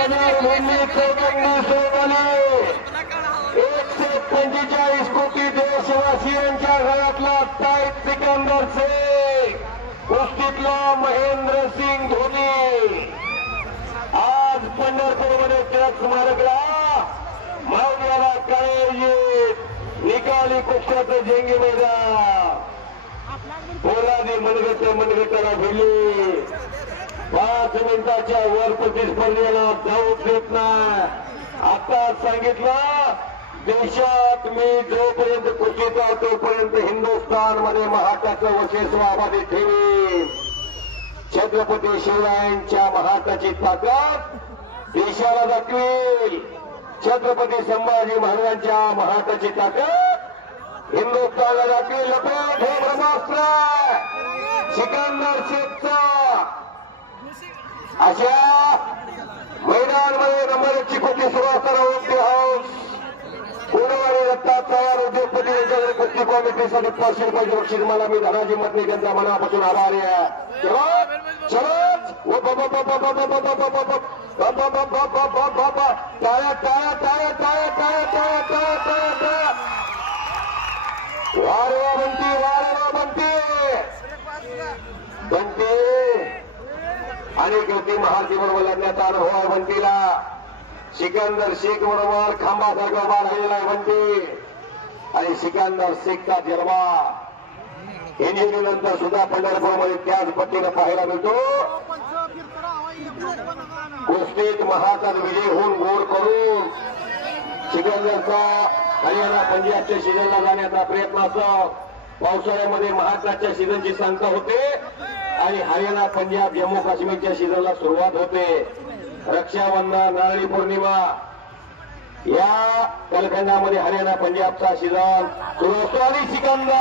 145 कोटी देशवासियांच्या घरातला ताईत सिकंदर शेख, कुस्तीतला महेंद्र सिंग धोनी आज पंढरपूरमध्ये टिळक स्मारकला मावळ्याला करायचे निकाली कुस्त्याचं जेंगी मैदान पोलादी मनगटाला भिली 5 मिनिटाच्या वर प्रतिस्पर्धेला जाऊ देत नाही. आता सांगितलं देशात मी जोपर्यंत कुस्तीचा तोपर्यंत हिंदुस्थान मध्ये महाराष्ट्राचं वर्चस्व आबाधित ठेवी. छत्रपती शिवरायांच्या महाराष्ट्राची ताकद देशाला दाखवेल. छत्रपती संभाजी महाराजांच्या महाराष्ट्राची ताकद हिंदुस्थानला दाखवेल. लपेट हे ब्रह्मास्त्र सिकंदर शेखचा अशा मैदानामध्ये नंबर 1 ची कुस्ती सुरू असताना ओपी हाऊस कोणवाडी दत्ता तयार उद्योगपती यांच्याकडे कुस्ती कॉमिटीसाठी 500 रुपये बक्षीस. मला मी धनाजी मतने त्यांचा मनापासून आभारी आहे. चलो टाळ्या टाळ्या टाळ्या टाळ्या टाळ्या टाळ्या टाळ्या टाळ्या वारवा बनती वारवा बनती बनते आणि ज्योती महारती बरोबर लढण्याचा अनुभव आहे बंटीला. सिकंदर शेख बरोबर खांबासारखा उभा राहिलेला आहे बंटी आणि सिकंदर शेखचा जन्मा नंतर सुद्धा पंढरपूरमध्ये त्याच पट्टीनं पाहायला मिळतो. कुस्तीत महाराष्ट्रात विजय होऊन गोड करून सिकंदरचा हरियाणा पंजाबच्या सीझनला जाण्याचा प्रयत्न असतो. पावसाळ्यामध्ये महाराष्ट्राच्या सीझनची सांगता होते आणि हरियाणा पंजाब जम्मू काश्मीरच्या सीझनला सुरुवात होते. रक्षाबंधन नारळी पौर्णिमा या कालखंडामध्ये हरियाणा पंजाबचा सीझन सुरू असतो आणि सिकंदर